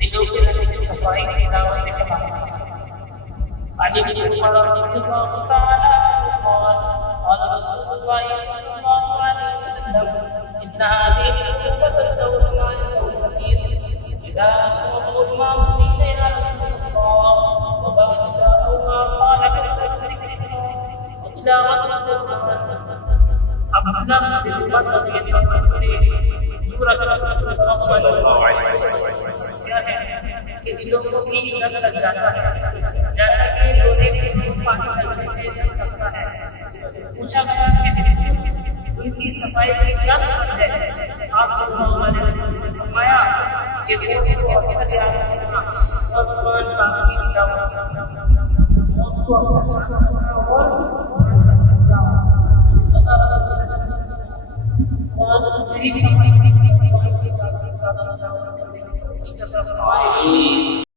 دلوں کے اندر کی صفائی کی دعوت کے بارے میں علی بن عمر رضی اللہ تعالی قال رسول اللہ صلی اللہ علیہ وسلم ان هذه الامه تستوي على الكثير اذا شربوا الماء الى رسول الله وبعد جاءوا قال كثرة ذكر الله وتلاوة القرآن عبد الله بن عمر رضی اللہ عنہ نے سورۃ البقرہ صلی اللہ علیہ وسلم کہ دلوں کو بھی عزت لگ جاتا ہے جیسا کہ لوہے کے پانی ڈالنے سے عزت لگتا ہے. پوچھا گیا کہ ان کی صفائی کی کیا سبب ہے؟ آپ صلی اللہ علیہ وسلم نے فرمایا کہ وہ اکثر یاد رکھنا اور قرآن پاک کی تلاوت کرنا موت کو اکثر یاد رکھنا اور صحیح